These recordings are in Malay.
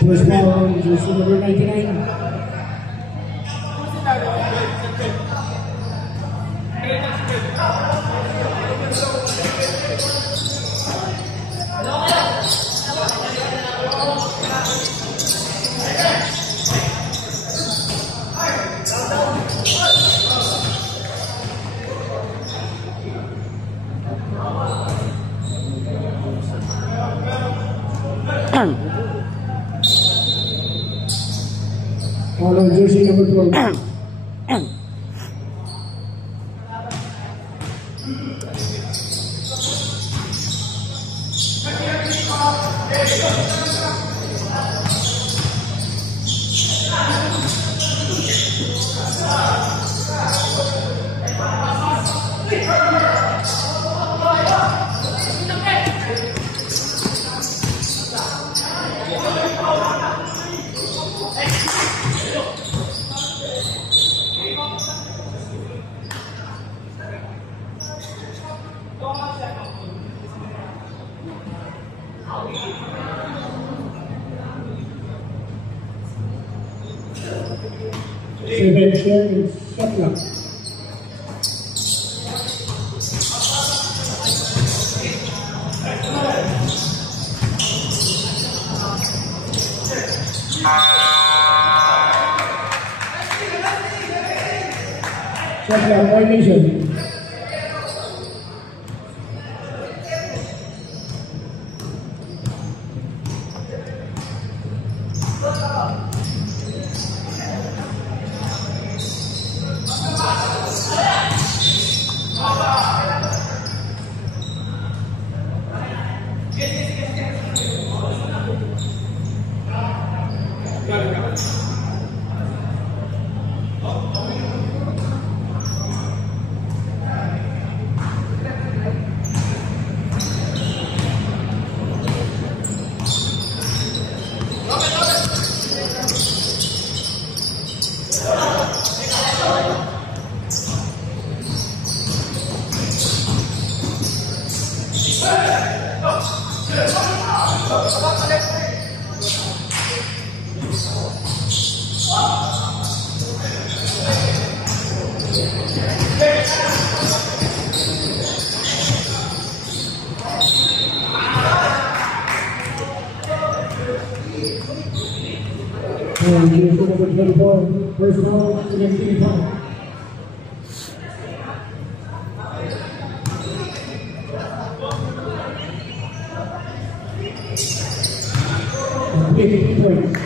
First ball, jersey number 99. Follow jersey number 12. Seven share in Scotland. Scotland violation. First ball, against 25. Complete points.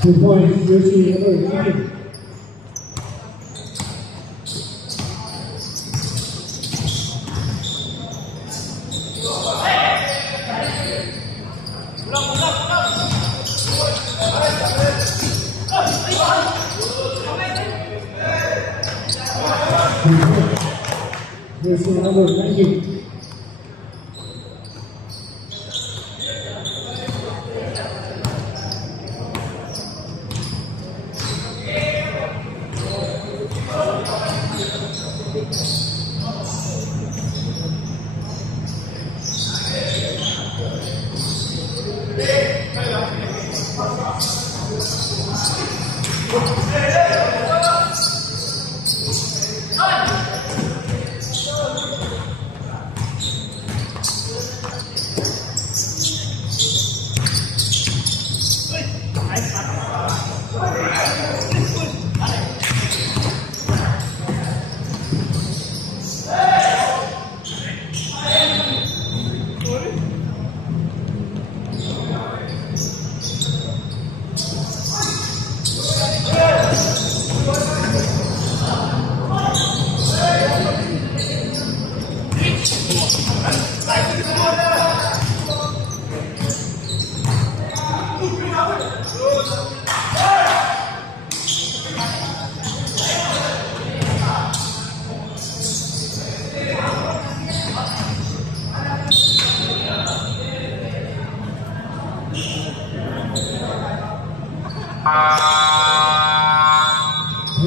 Two points, jersey number 19. jersey number 19.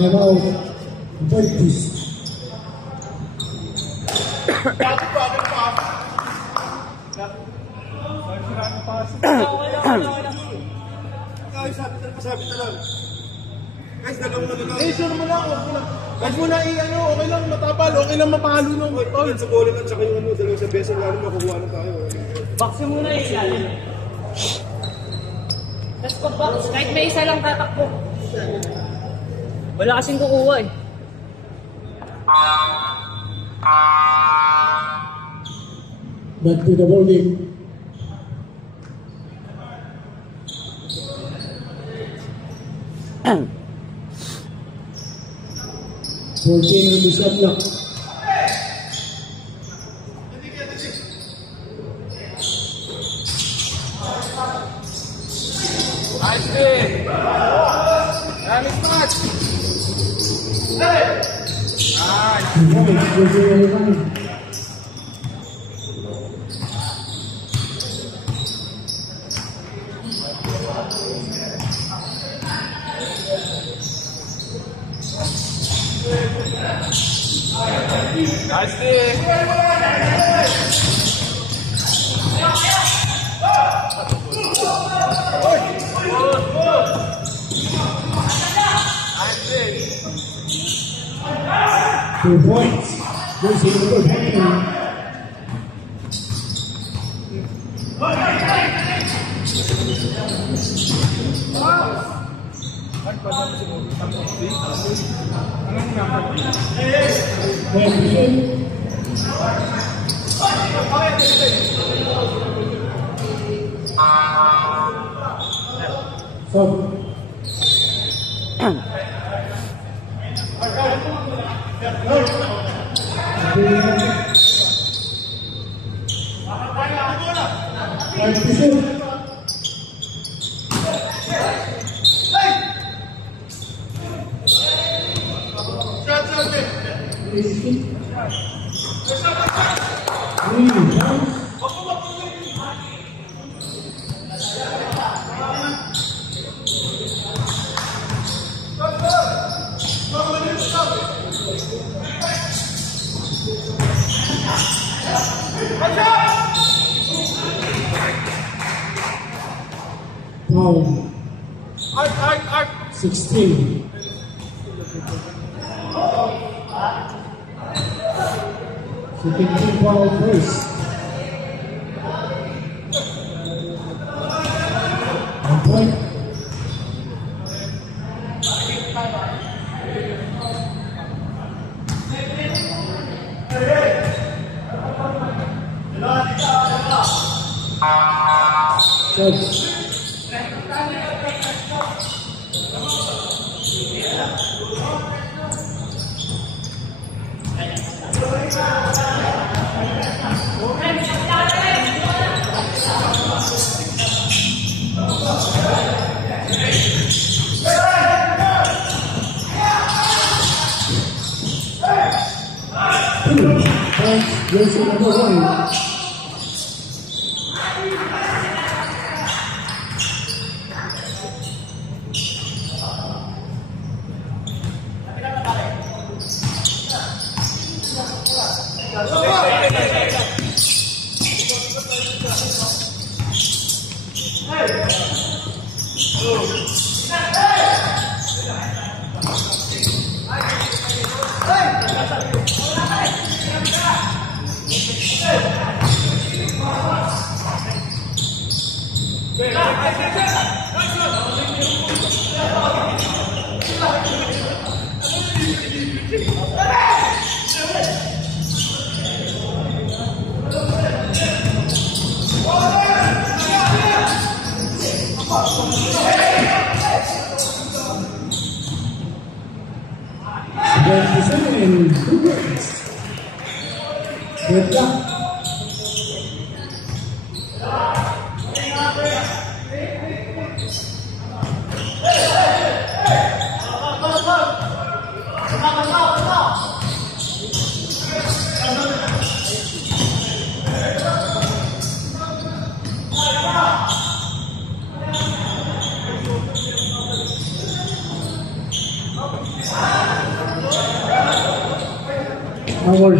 Now, Vertis. Guys, dalawang mo na lang. Eh, sure mo lang. Guys, muna i-ano, okay lang matapal, okay lang mapalo nung tol. Sa bola lang, tsaka yung ano, dalawang sa beso, lalo makukuha na tayo. Boxing muna ilalim. Tapos pag-box, kahit may isa lang tatakbo. Wala kasing kukuha eh. Back to the bowling. Fourteen on the shot clock. Nice day! Nice match! Nice day! Two points. Jersey number 14. Foul. 16. Second team foul first. One point. Serve. Points, jersey number 1. Representing Cougars. Good luck. Our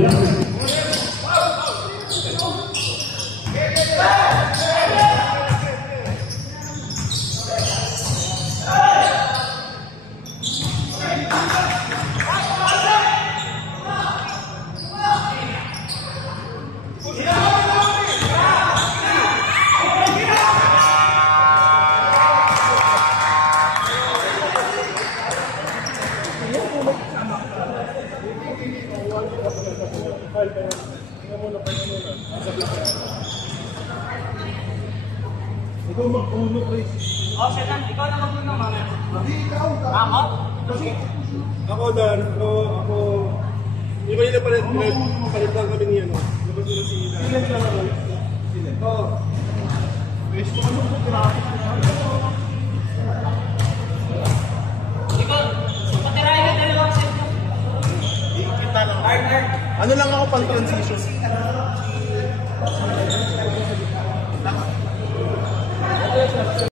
Ikaw mag-uno, please. Oh, Sedan, ikaw na mag-una, mami. Hindi, ikaw. Ako? Kasi, ako, Dan, ako, iba yun na palit lang kami niya, no? Labas nila si Ina. Sila sila naman. Sila. Oo. Gusto ko nung traffic. Ikaw, patirahin ka dalawang set mo. Kita lang. Ano lang ako pang transition?